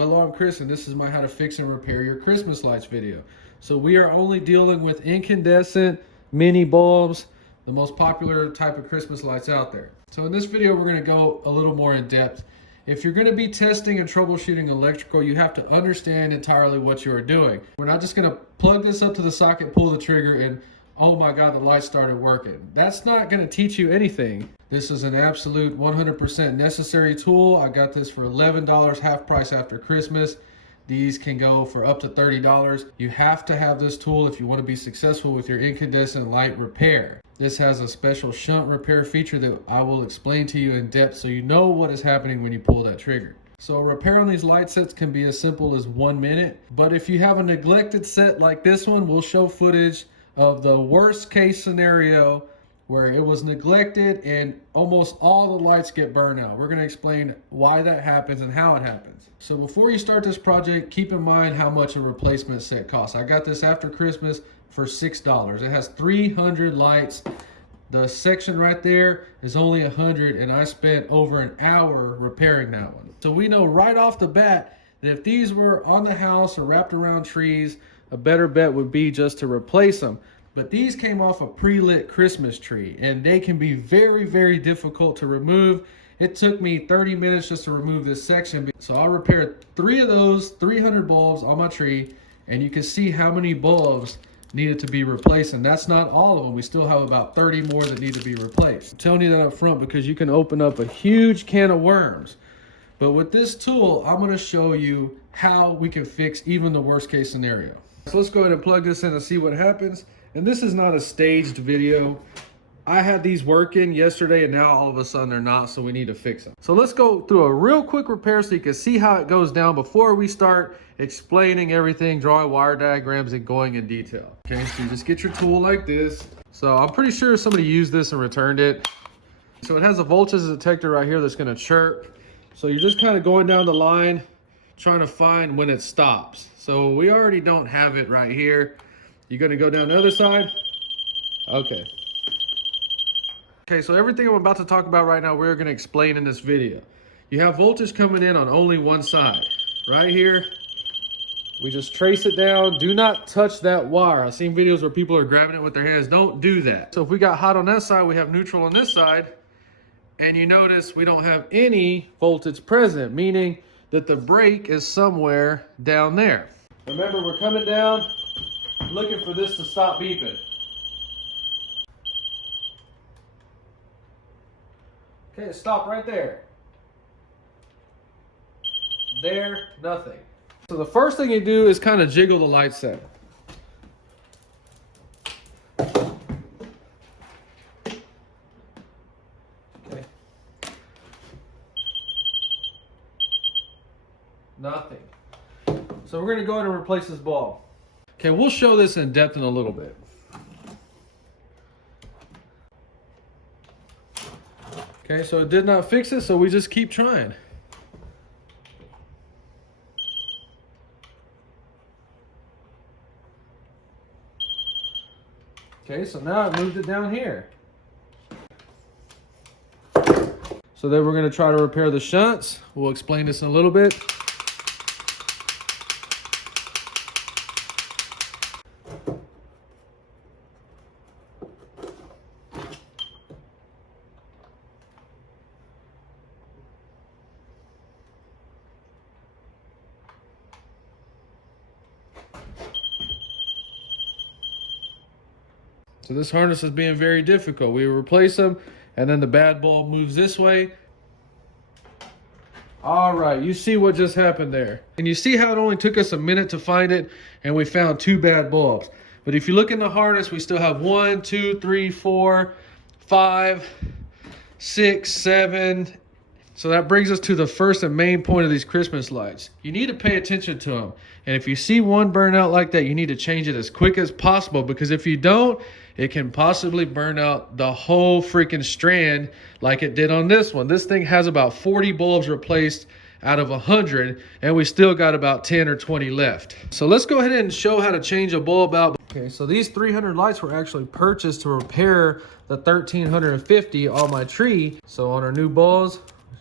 Well, I'm Chris, and this is my how to fix and repair your Christmas lights video. So we are only dealing with incandescent mini bulbs, the most popular type of Christmas lights out there. So in this video, we're going to go a little more in depth. If you're going to be testing and troubleshooting electrical, you have to understand entirely what you are doing. We're not just going to plug this up to the socket, pull the trigger, and oh my God, the light started working. That's not going to teach you anything. This is an absolute 100% necessary tool. I got this for $11, half price after Christmas. These can go for up to $30. You have to have this tool if you want to be successful with your incandescent light repair. This has a special shunt repair feature that I will explain to you in depth so you know what is happening when you pull that trigger. So a repair on these light sets can be as simple as 1 minute, but if you have a neglected set like this one, we'll show footage of the worst case scenario where it was neglected and almost all the lights get burned out. We're going to explain why that happens and how it happens. So before you start this project, keep in mind how much a replacement set costs. I got this after Christmas for $6. It has 300 lights. The section right there is only 100, and I spent over an hour repairing that one. So we know right off the bat that if these were on the house or wrapped around trees, a better bet would be just to replace them. But these came off a pre-lit Christmas tree, and they can be very, very difficult to remove. It took me 30 minutes just to remove this section. So I repaired 3 of those 300 bulbs on my tree, and you can see how many bulbs needed to be replaced, and that's not all of them. We still have about 30 more that need to be replaced. I'm telling you that up front because you can open up a huge can of worms. But with this tool, I'm going to show you how we can fix even the worst case scenario. So let's go ahead and plug this in and see what happens. And this is not a staged video. I had these working yesterday and now all of a sudden they're not, so we need to fix them. So let's go through a real quick repair so you can see how it goes down before we start explaining everything, drawing wire diagrams and going in detail. Okay, so you just get your tool like this. So I'm pretty sure somebody used this and returned it. So it has a voltage detector right here that's gonna chirp. So you're just kind of going down the line, trying to find when it stops. So we already don't have it right here. You're gonna go down the other side? Okay. Okay, so everything I'm about to talk about right now, we're gonna explain in this video. You have voltage coming in on only one side. Right here, we just trace it down. Do not touch that wire. I've seen videos where people are grabbing it with their hands. Don't do that. So if we got hot on that side, we have neutral on this side, and you notice we don't have any voltage present, meaning that the break is somewhere down there. Remember, we're coming down, looking for this to stop beeping. Okay, it stopped right there. There, nothing. So the first thing you do is kind of jiggle the light set. Okay. Nothing. So we're going to go ahead and replace this bulb. Okay, we'll show this in depth in a little bit. Okay, so it did not fix it, so we just keep trying. Okay, so now I moved it down here. So then we're going to try to repair the shunts. We'll explain this in a little bit. So this harness is being very difficult. We replace them, and then the bad bulb moves this way. All right, you see what just happened there. And you see how it only took us a minute to find it, and we found 2 bad bulbs. But if you look in the harness, we still have 1, 2, 3, 4, 5, 6, 7. So that brings us to the first and main point of these Christmas lights. You need to pay attention to them. And if you see one burn out like that, you need to change it as quick as possible, because if you don't, it can possibly burn out the whole freaking strand like it did on this one. This thing has about 40 bulbs replaced out of 100, and we still got about 10 or 20 left. So let's go ahead and show how to change a bulb out. Okay, so these 300 lights were actually purchased to repair the 1350 on my tree. So on our new bulbs,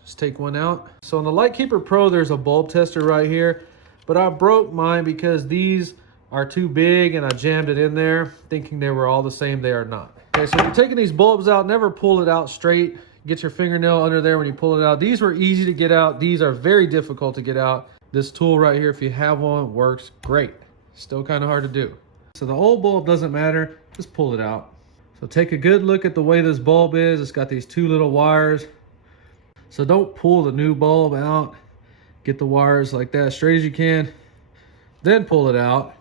Let's take one out. So on the Lightkeeper Pro, there's a bulb tester right here, but I broke mine because these are too big and I jammed it in there thinking they were all the same. They are not. Okay, so if you're taking these bulbs out, never pull it out straight. Get your fingernail under there when you pull it out. These were easy to get out. These are very difficult to get out. This tool right here, if you have one, works great. Still kind of hard to do. So the old bulb doesn't matter, just pull it out. So take a good look at the way this bulb is. It's got these two little wires. So don't pull the new bulb out. Get the wires like that, straight as you can. Then pull it out.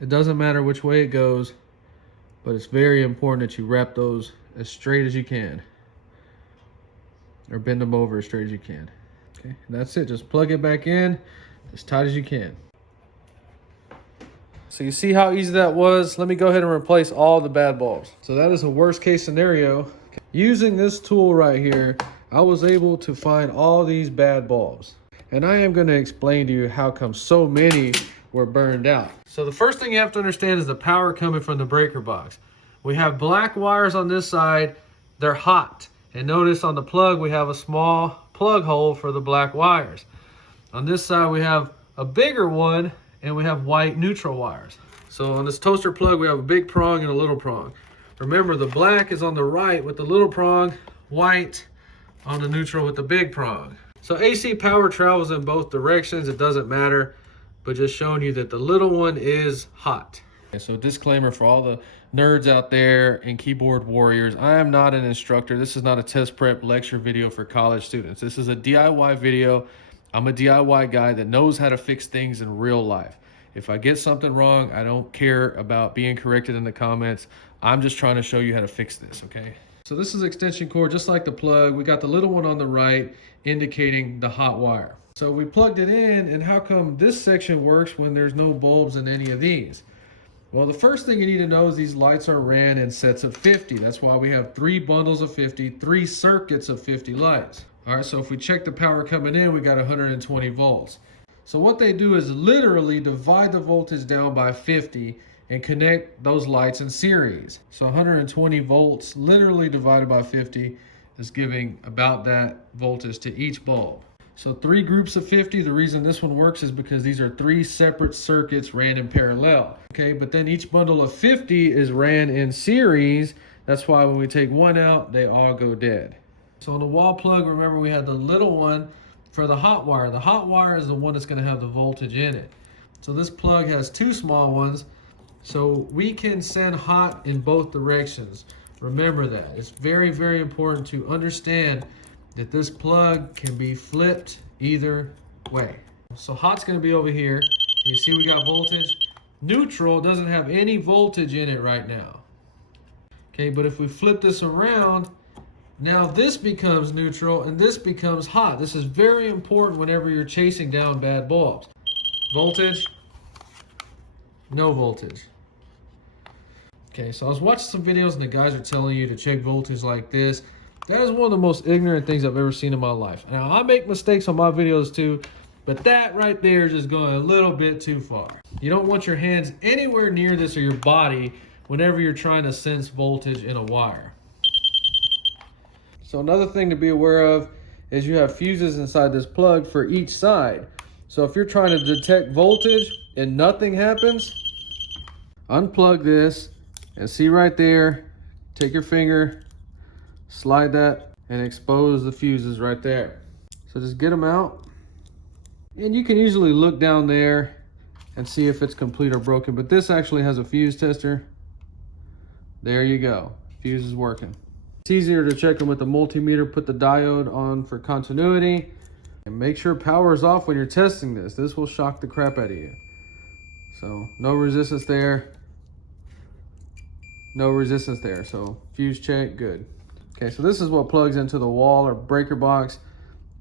It doesn't matter which way it goes, but it's very important that you wrap those as straight as you can. Or bend them over as straight as you can. Okay, and that's it. Just plug it back in as tight as you can. So you see how easy that was? Let me go ahead and replace all the bad bulbs. So that is a worst case scenario. Using this tool right here, I was able to find all these bad bulbs. And I am going to explain to you how come so many were burned out. So the first thing you have to understand is the power coming from the breaker box. We have black wires on this side. They're hot. And notice on the plug, we have a small plug hole for the black wires. On this side, we have a bigger one, and we have white neutral wires. So on this toaster plug, we have a big prong and a little prong. Remember, the black is on the right with the little prong, white on the neutral with the big prong. So AC power travels in both directions. It doesn't matter, but just showing you that the little one is hot. So disclaimer for all the nerds out there and keyboard warriors, I am not an instructor. This is not a test prep lecture video for college students. This is a DIY video. I'm a DIY guy that knows how to fix things in real life. If I get something wrong, I don't care about being corrected in the comments. I'm just trying to show you how to fix this, okay? So this is extension cord, just like the plug. We got the little one on the right indicating the hot wire. So we plugged it in, and how come this section works when there's no bulbs in any of these? Well, the first thing you need to know is these lights are ran in sets of 50. That's why we have 3 bundles of 50, 3 circuits of 50 lights. All right, so if we check the power coming in, we got 120 volts. So what they do is literally divide the voltage down by 50 and connect those lights in series. So 120 volts literally divided by 50 is giving about that voltage to each bulb. So 3 groups of 50, the reason this one works is because these are 3 separate circuits ran in parallel. Okay, but then each bundle of 50 is ran in series. That's why when we take one out, they all go dead. So on the wall plug, remember we had the little one for the hot wire. The hot wire is the one that's gonna have the voltage in it. So this plug has 2 small ones, so we can send hot in both directions. Remember that. It's very, very important to understand that this plug can be flipped either way. So hot's gonna be over here. You see we got voltage. Neutral doesn't have any voltage in it right now. Okay, but if we flip this around, now this becomes neutral and this becomes hot. This is very important whenever you're chasing down bad bulbs. Voltage, no voltage. Okay, so I was watching some videos and the guys are telling you to check voltage like this. That is one of the most ignorant things I've ever seen in my life. Now, I make mistakes on my videos too, but that right there is just going a little bit too far. You don't want your hands anywhere near this or your body whenever you're trying to sense voltage in a wire. So another thing to be aware of is you have fuses inside this plug for each side. So if you're trying to detect voltage and nothing happens, unplug this and see right there, take your finger, slide that and expose the fuses right there. So just get them out. And you can usually look down there and see if it's complete or broken, but this actually has a fuse tester. There you go, fuse is working. It's easier to check them with the multimeter. Put the diode on for continuity and make sure power is off when you're testing this. This will shock the crap out of you. So no resistance there, no resistance there. So fuse check, good. Okay, so this is what plugs into the wall or breaker box,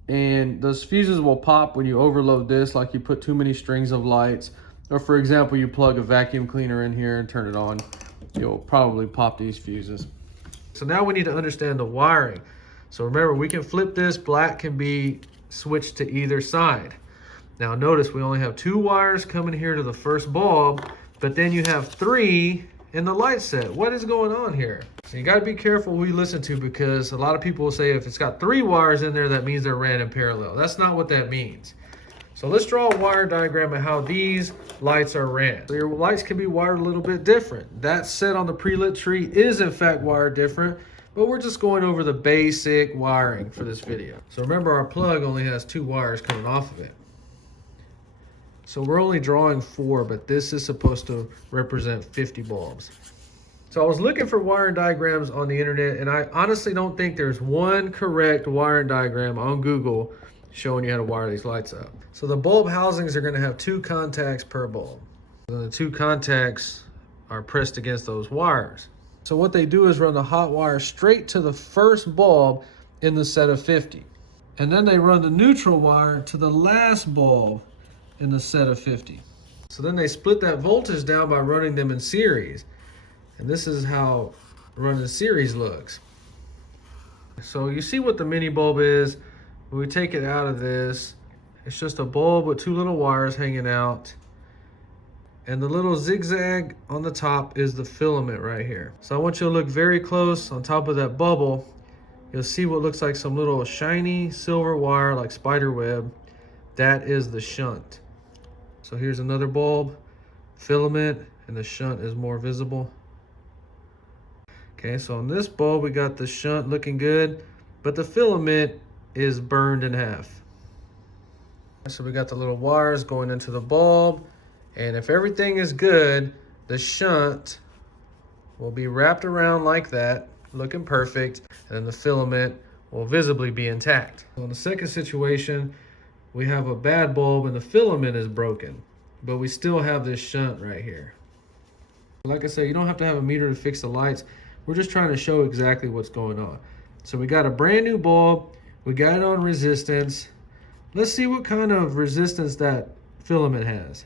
and those fuses will pop when you overload this, like you put too many strings of lights, or for example, you plug a vacuum cleaner in here and turn it on, you'll probably pop these fuses. So now we need to understand the wiring. So remember, we can flip this, black can be switched to either side. Now notice we only have 2 wires coming here to the first bulb, but then you have 3 in the light set. What is going on here? So you got to be careful who you listen to, because a lot of people will say if it's got 3 wires in there, that means they're ran in parallel. That's not what that means. So let's draw a wire diagram of how these lights are ran. So your lights can be wired a little bit different. That set on the pre-lit tree is in fact wired different, but we're just going over the basic wiring for this video. So remember, our plug only has 2 wires coming off of it. So we're only drawing 4, but this is supposed to represent 50 bulbs. So I was looking for wiring diagrams on the internet, and I honestly don't think there's one correct wiring diagram on Google showing you how to wire these lights up. So the bulb housings are going to have 2 contacts per bulb. And the 2 contacts are pressed against those wires. So what they do is run the hot wire straight to the first bulb in the set of 50. And then they run the neutral wire to the last bulb in the set of 50. So then they split that voltage down by running them in series. And this is how running series looks. So you see what the mini bulb is. When we take it out of this, it's just a bulb with 2 little wires hanging out. And the little zigzag on the top is the filament right here. So I want you to look very close on top of that bubble. You'll see what looks like some little shiny silver wire like spider web. That is the shunt. So here's another bulb, filament, and the shunt is more visible. Okay, so on this bulb, we got the shunt looking good, but the filament is burned in half. So we got the little wires going into the bulb, and if everything is good, the shunt will be wrapped around like that, looking perfect, and then the filament will visibly be intact. So in the second situation, we have a bad bulb and the filament is broken, but we still have this shunt right here. Like I said, you don't have to have a meter to fix the lights. We're just trying to show exactly what's going on. So we got a brand new bulb, we got it on resistance. Let's see what kind of resistance that filament has.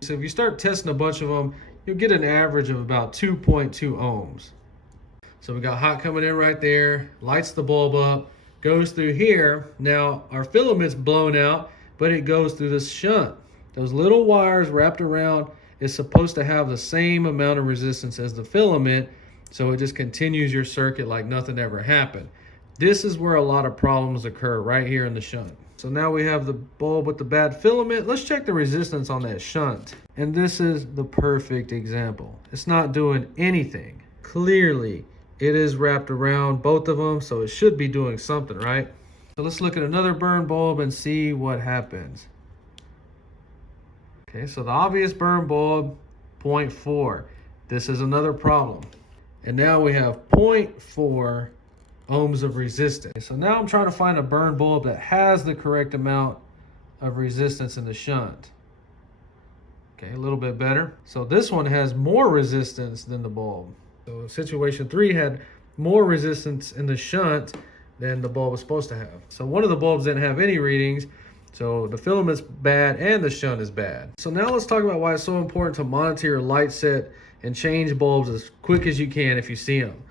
So if you start testing a bunch of them, you'll get an average of about 2.2 ohms. So we got hot coming in right there, lights the bulb up, goes through here. Now our filament's blown out, but it goes through this shunt. Those little wires wrapped around is supposed to have the same amount of resistance as the filament, so it just continues your circuit like nothing ever happened. This is where a lot of problems occur, right here in the shunt. So now we have the bulb with the bad filament. Let's check the resistance on that shunt. And this is the perfect example. It's not doing anything. Clearly, it is wrapped around both of them, so it should be doing something, right? So let's look at another burn bulb and see what happens. Okay, so the obvious burn bulb, 0.4. This is another problem. And now we have 0.4 ohms of resistance. So now I'm trying to find a burn bulb that has the correct amount of resistance in the shunt. Okay, a little bit better. So this one has more resistance than the bulb. So situation 3 had more resistance in the shunt than the bulb was supposed to have. So one of the bulbs didn't have any readings. So the filament's bad and the shunt is bad. So now let's talk about why it's so important to monitor your light set and change bulbs as quick as you can if you see them.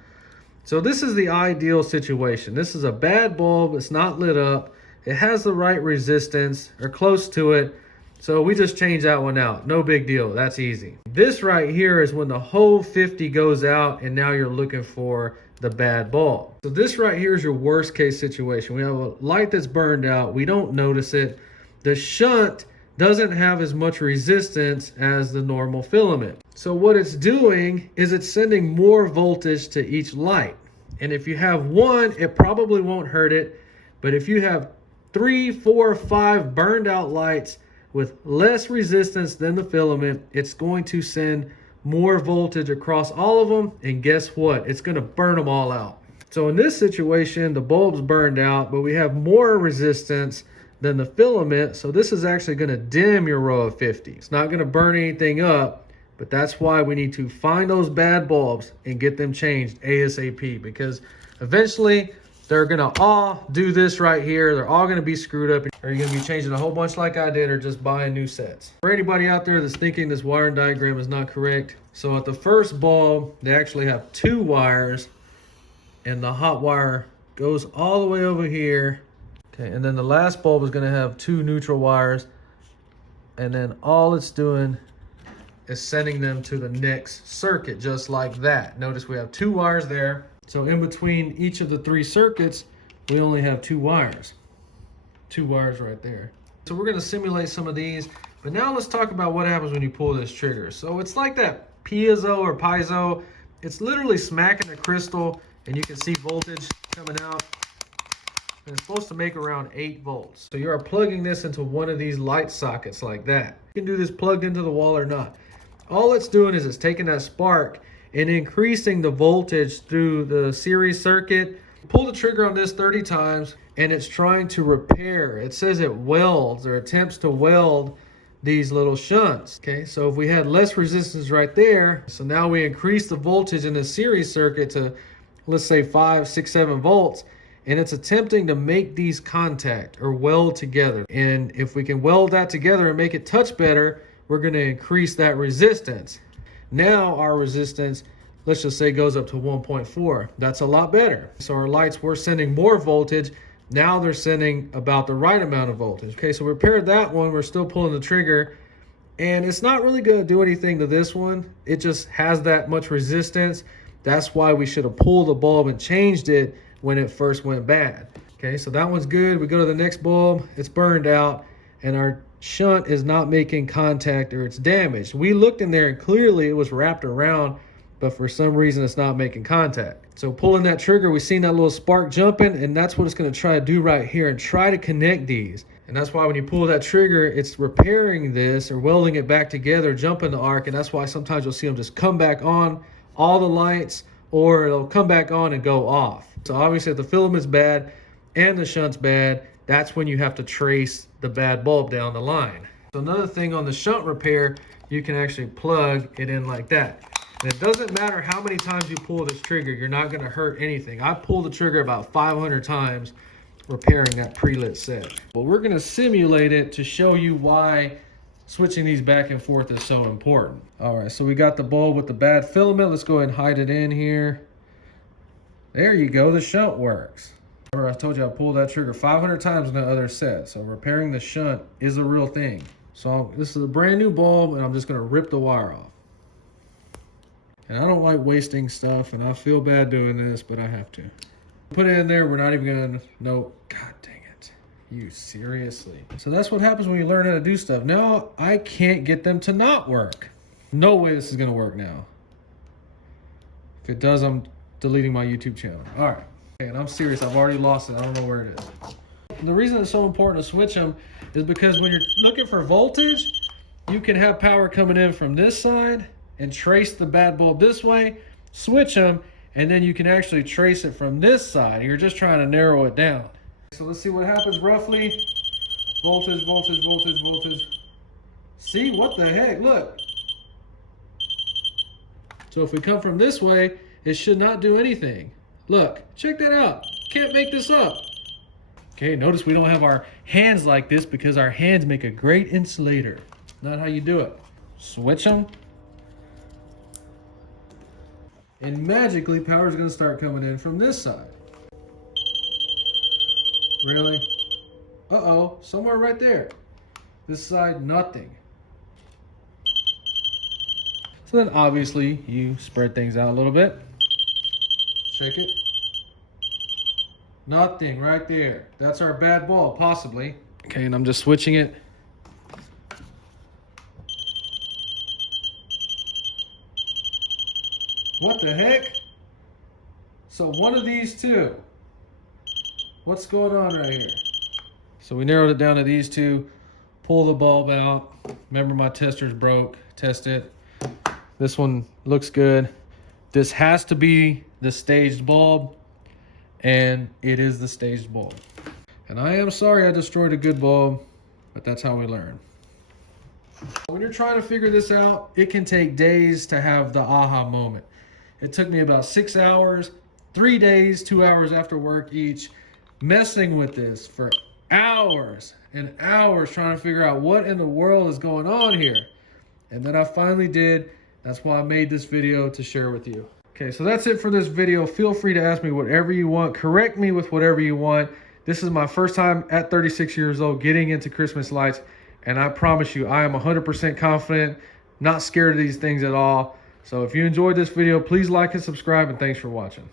So this is the ideal situation. This is a bad bulb. It's not lit up. It has the right resistance or close to it. So we just change that one out. No big deal. That's easy. This right here is when the whole 50 goes out and now you're looking for the bad bulb. So this right here is your worst case situation. We have a light that's burned out. We don't notice it. The shunt doesn't have as much resistance as the normal filament. So what it's doing is it's sending more voltage to each light. And if you have one, it probably won't hurt it. But if you have 3, 4, 5 burned out lights with less resistance than the filament, it's going to send more voltage across all of them. And guess what? It's going to burn them all out. So in this situation, the bulb's burned out, but we have more resistance than the filament. So this is actually going to dim your row of 50. It's not going to burn anything up, but that's why we need to find those bad bulbs and get them changed ASAP, because eventually they're going to all do this right here. They're all going to be screwed up, or you're going to be changing a whole bunch like I did, or just buying new sets. For anybody out there that's thinking this wiring diagram is not correct, so at the first bulb, they actually have 2 wires, and the hot wire goes all the way over here. Okay, and then the last bulb is going to have 2 neutral wires, and then all it's doing is sending them to the next circuit, just like that. Notice we have 2 wires there. So in between each of the 3 circuits, we only have 2 wires. 2 wires right there. So we're gonna simulate some of these, but now let's talk about what happens when you pull this trigger. So it's like that piezo or piezo. It's literally smacking the crystal and you can see voltage coming out. And it's supposed to make around 8 volts. So you are plugging this into one of these light sockets like that. You can do this plugged into the wall or not. All it's doing is it's taking that spark and increasing the voltage through the series circuit. Pull the trigger on this 30 times and it's trying to repair. It says it welds or attempts to weld these little shunts. Okay, so if we had less resistance right there, so now we increase the voltage in the series circuit to, let's say 5, 6, 7 volts. And it's attempting to make these contact or weld together. And if we can weld that together and make it touch better, we're going to increase that resistance. Now our resistance, let's just say, goes up to 1.4. That's a lot better. So our lights were sending more voltage. Now they're sending about the right amount of voltage. Okay, so we repaired that one. We're still pulling the trigger. And it's not really going to do anything to this one. It just has that much resistance. That's why we should have pulled the bulb and changed it when it first went bad. Okay, so that one's good. We go to the next bulb, it's burned out, and our shunt is not making contact or it's damaged. We looked in there and clearly it was wrapped around, but for some reason it's not making contact. So pulling that trigger, we've seen that little spark jumping, and that's what it's gonna try to do right here and try to connect these. And that's why when you pull that trigger, it's repairing this or welding it back together, jumping the arc, and that's why sometimes you'll see them just come back on, all the lights, or it'll come back on and go off. So obviously if the filament's bad and the shunt's bad, that's when you have to trace the bad bulb down the line. So another thing on the shunt repair, you can actually plug it in like that. And it doesn't matter how many times you pull this trigger, you're not gonna hurt anything. I pulled the trigger about 500 times repairing that pre-lit set. But we're gonna simulate it to show you why switching these back and forth is so important. All right, so we got the bulb with the bad filament. Let's go ahead and hide it in here. There you go, the shunt works. Remember, I told you I pulled that trigger 500 times in the other set. So repairing the shunt is a real thing. So this is a brand new bulb and I'm just gonna rip the wire off. And I don't like wasting stuff and I feel bad doing this, but I have to. Put it in there, we're not even gonna know. God dang it, you seriously. So that's what happens when you learn how to do stuff. Now I can't get them to not work. No way this is gonna work now. If it does, I'm deleting my YouTube channel. All right, and I'm serious, I've already lost it. I don't know where it is. The reason it's so important to switch them is because when you're looking for voltage, you can have power coming in from this side and trace the bad bulb this way, switch them, and then you can actually trace it from this side. You're just trying to narrow it down. So let's see what happens roughly. Voltage, voltage, voltage, voltage. See, what the heck, look. So if we come from this way, it should not do anything. Look, check that out. Can't make this up. Okay, notice we don't have our hands like this because our hands make a great insulator. Not how you do it. Switch them. And magically, power is going to start coming in from this side. Really? Uh-oh, somewhere right there. This side, nothing. So then obviously you spread things out a little bit. Check it. Nothing right there. That's our bad bulb, possibly. Okay, and I'm just switching it. What the heck? So one of these two. What's going on right here? So we narrowed it down to these two. Pull the bulb out. Remember, my tester's broke. Test it. This one looks good. This has to be the staged bulb, and it is the staged bulb. And I am sorry I destroyed a good bulb, but that's how we learn. When you're trying to figure this out, it can take days to have the aha moment. It took me about 6 hours, 3 days, 2 hours after work each, messing with this for hours and hours trying to figure out what in the world is going on here. And then I finally did. That's why I made this video to share with you. Okay, so that's it for this video. Feel free to ask me whatever you want. Correct me with whatever you want. This is my first time at 36 years old getting into Christmas lights. And I promise you, I am 100% confident Not scared of these things at all. So if you enjoyed this video, please like and subscribe, and thanks for watching.